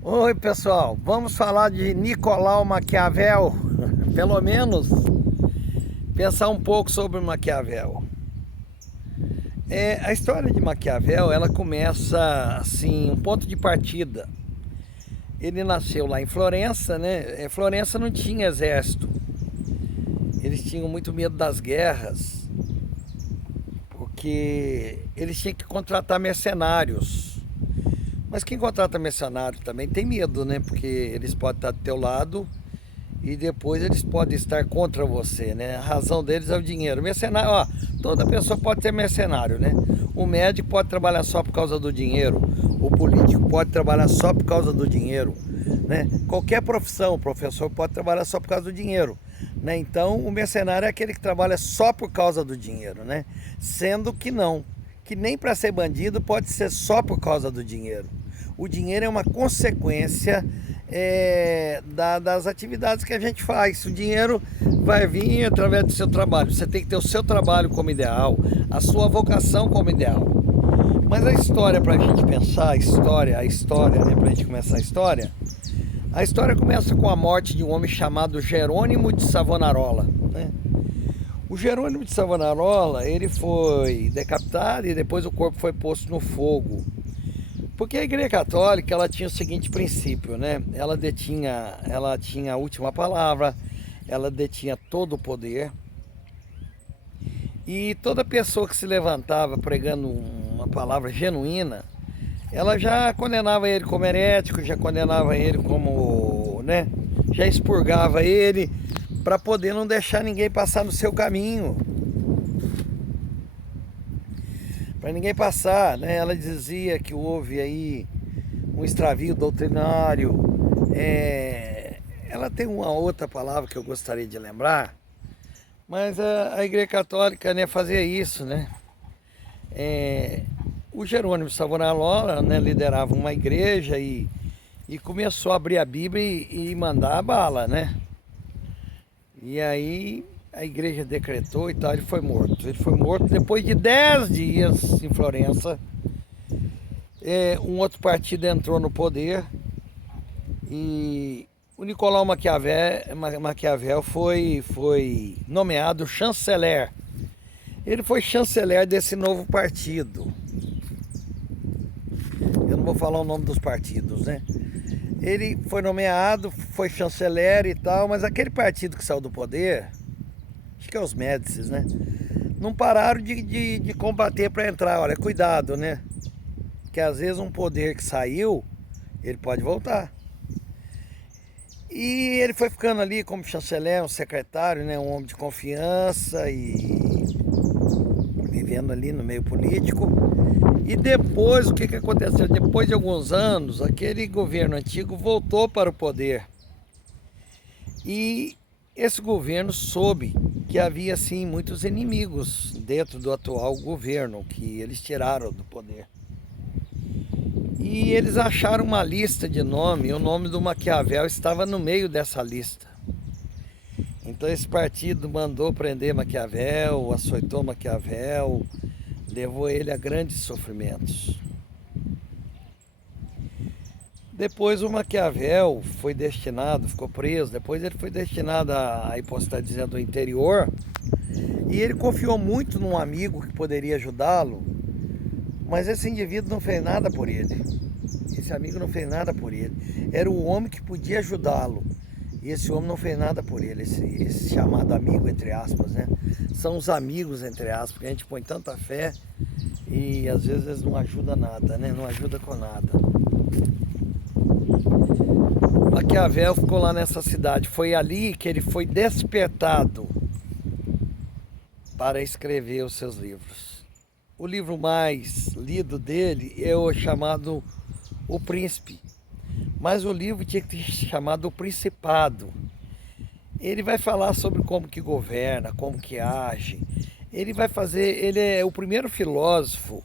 Oi, pessoal, vamos falar de Nicolau Maquiavel, pelo menos pensar um pouco sobre Maquiavel. A história de Maquiavel, ela começa assim, um ponto de partida. Ele nasceu lá em Florença, né? Florença não tinha exército. Eles tinham muito medo das guerras, porque eles tinham que contratar mercenários. Mas quem contrata mercenário também tem medo, né? Porque eles podem estar do teu lado e depois eles podem estar contra você, né? A razão deles é o dinheiro. Mercenário, ó, toda pessoa pode ser mercenário, né? O médico pode trabalhar só por causa do dinheiro, o político pode trabalhar só por causa do dinheiro, né? Qualquer profissão, o professor pode trabalhar só por causa do dinheiro, né? Então, o mercenário é aquele que trabalha só por causa do dinheiro, né? Sendo que não, que nem para ser bandido pode ser só por causa do dinheiro. O dinheiro é uma consequência das atividades que a gente faz. O dinheiro vai vir através do seu trabalho. Você tem que ter o seu trabalho como ideal, a sua vocação como ideal. Mas a história, para a gente pensar, a história, né, para a gente começar a história começa com a morte de um homem chamado Jerônimo de Savonarola, né? O Jerônimo de Savonarola, ele foi decapitado e depois o corpo foi posto no fogo. Porque a Igreja Católica, ela tinha o seguinte princípio, né? Ela tinha a última palavra, ela detinha todo o poder. E toda pessoa que se levantava pregando uma palavra genuína, ela já condenava ele como herético, já condenava ele como, né? Já expurgava ele para poder não deixar ninguém passar no seu caminho. Para ninguém passar, né? Ela dizia que houve aí um extravio doutrinário. Ela tem uma outra palavra que eu gostaria de lembrar, mas a Igreja Católica, né, fazia isso, né? O Jerônimo Savonarola, né, liderava uma igreja e começou a abrir a Bíblia e mandar a bala, né? E aí a igreja decretou e tal, ele foi morto. Ele foi morto depois de 10 dias em Florença. Um outro partido entrou no poder e o Nicolau Maquiavel foi nomeado chanceler. Ele foi chanceler desse novo partido. Eu não vou falar o nome dos partidos, né? Ele foi nomeado, foi chanceler e tal, mas aquele partido que saiu do poder, acho que é os Médicis, né? Não pararam de combater para entrar. Olha, cuidado, né? Que às vezes um poder que saiu, ele pode voltar. E ele foi ficando ali como chanceler, um secretário, né? Um homem de confiança e vivendo ali no meio político. E depois, o que aconteceu? Depois de alguns anos, aquele governo antigo voltou para o poder. E esse governo soube que havia, sim, muitos inimigos dentro do atual governo, que eles tiraram do poder. E eles acharam uma lista de nome, e o nome do Maquiavel estava no meio dessa lista. Então esse partido mandou prender Maquiavel, açoitou Maquiavel, levou ele a grandes sofrimentos. Depois o Maquiavel foi destinado, ficou preso, depois ele foi destinado a hipostasia do interior e ele confiou muito num amigo que poderia ajudá-lo, mas esse indivíduo não fez nada por ele. Esse amigo não fez nada por ele. Era o homem que podia ajudá-lo. E esse homem não fez nada por ele, esse chamado amigo, entre aspas, né? São os amigos, entre aspas, porque a gente põe tanta fé e às vezes eles não ajudam nada, né? Não ajuda com nada. Maquiavel ficou lá nessa cidade. Foi ali que ele foi despertado para escrever os seus livros. O livro mais lido dele é o chamado O Príncipe. Mas o livro tinha que ser chamado O Principado. Ele vai falar sobre como que governa, como que age. Ele é o primeiro filósofo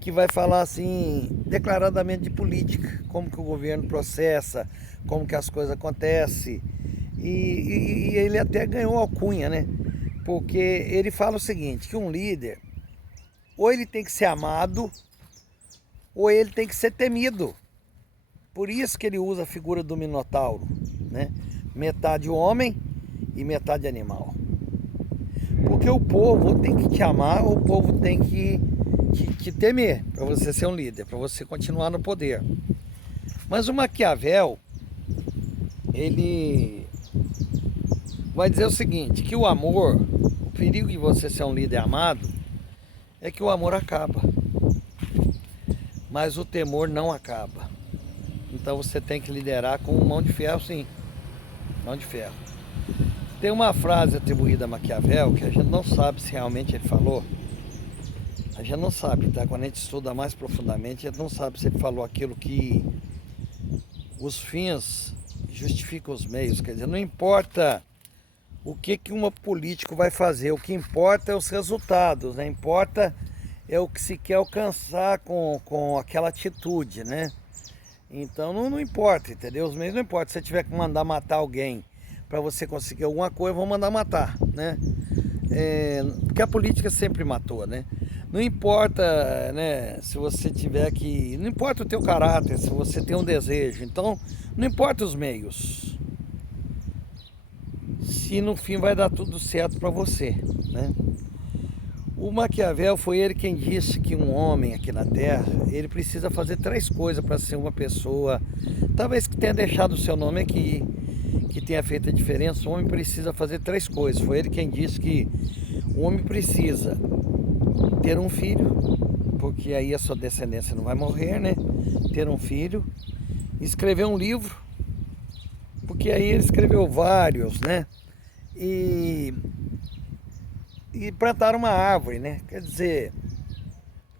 que vai falar assim, declaradamente de política, como que o governo processa, como que as coisas acontecem. E ele até ganhou alcunha, né? Porque ele fala o seguinte, que um líder, ou ele tem que ser amado, ou ele tem que ser temido. Por isso que ele usa a figura do Minotauro, né? Metade homem e metade animal. Porque o povo tem que te amar, o povo tem que te temer para você ser um líder, para você continuar no poder. Mas o Maquiavel, ele vai dizer o seguinte, que o amor, o perigo de você ser um líder amado, é que o amor acaba. Mas o temor não acaba. Então você tem que liderar com mão de ferro, sim. Mão de ferro. Tem uma frase atribuída a Maquiavel que a gente não sabe se realmente ele falou. A gente não sabe, tá? Quando a gente estuda mais profundamente, a gente não sabe se ele falou aquilo que os fins justificam os meios. Quer dizer, não importa o que um político vai fazer, o que importa é os resultados, né? Importa é o que se quer alcançar com aquela atitude, né? Então não importa, entendeu? Os meios não importam. Se você tiver que mandar matar alguém para você conseguir alguma coisa, vão mandar matar, né? Porque a política sempre matou, né? Não importa, né, se você tiver que... Não importa o teu caráter, se você tem um desejo. Então, não importa os meios. Se no fim vai dar tudo certo para você, né? O Maquiavel foi ele quem disse que um homem aqui na Terra, ele precisa fazer 3 coisas para ser uma pessoa, talvez que tenha deixado o seu nome aqui, que tenha feito a diferença. O homem precisa fazer 3 coisas. Foi ele quem disse que o homem precisa ter um filho, porque aí a sua descendência não vai morrer, né? Ter um filho, escrever um livro, porque aí ele escreveu vários, né? E plantar uma árvore, né? Quer dizer,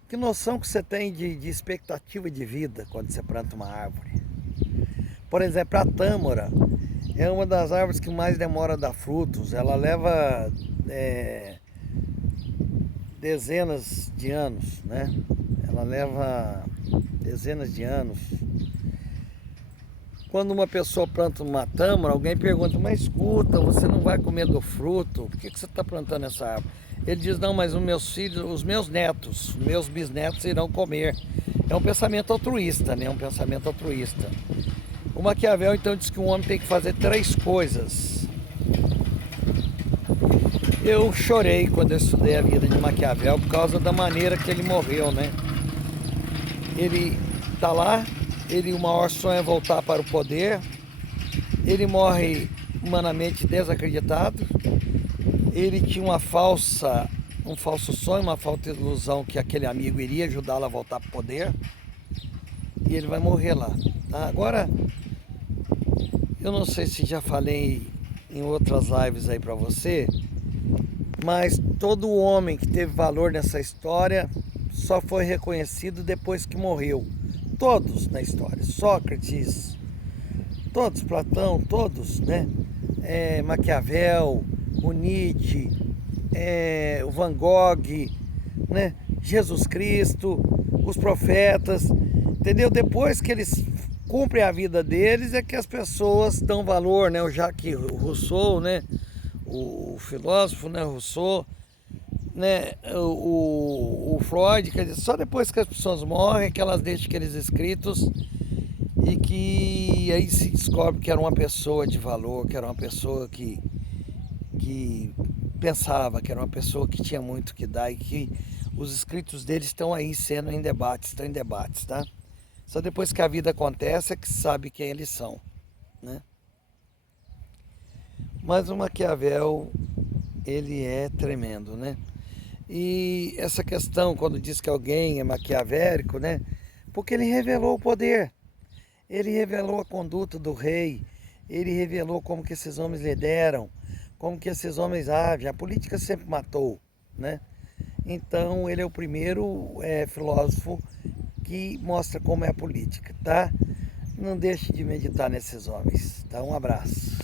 que noção que você tem de expectativa de vida quando você planta uma árvore? Por exemplo, a tâmara é uma das árvores que mais demora a dar frutos. Ela leva dezenas de anos, né? Ela leva dezenas de anos. Quando uma pessoa planta uma tâmara, alguém pergunta, mas escuta, você não vai comer do fruto? Por que você está plantando essa árvore? Ele diz, não, mas os meus filhos, os meus netos, os meus bisnetos irão comer. É um pensamento altruísta, né? É um pensamento altruísta. O Maquiavel, então, diz que um homem tem que fazer 3 coisas. Eu chorei quando eu estudei a vida de Maquiavel por causa da maneira que ele morreu, né? Ele está lá, o maior sonho é voltar para o poder, ele morre humanamente desacreditado, ele tinha um falso sonho, uma falsa ilusão que aquele amigo iria ajudá-lo a voltar para o poder, e ele vai morrer lá, tá? Agora, eu não sei se já falei em outras lives aí para você, mas todo homem que teve valor nessa história só foi reconhecido depois que morreu. Todos na história, Sócrates, todos, Platão, todos, né? Maquiavel, o Nietzsche, o Van Gogh, né? Jesus Cristo, os profetas, entendeu? Depois que eles cumprem a vida deles é que as pessoas dão valor, né? O Jacques Rousseau, né? O filósofo, né? Rousseau, né? O Freud, quer dizer, só depois que as pessoas morrem que elas deixam aqueles escritos e que aí se descobre que era uma pessoa de valor, que era uma pessoa que pensava, que era uma pessoa que tinha muito que dar e que os escritos deles estão aí sendo em debates, estão em debates, tá? Só depois que a vida acontece é que se sabe quem eles são, né? Mas o Maquiavel, ele é tremendo, né? E essa questão, quando diz que alguém é maquiavélico, né? Porque ele revelou o poder, ele revelou a conduta do rei, ele revelou como que esses homens lideram, como que esses homens agem. A política sempre matou, né? Então ele é o primeiro filósofo que mostra como é a política, tá? Não deixe de meditar nesses homens, tá? Um abraço.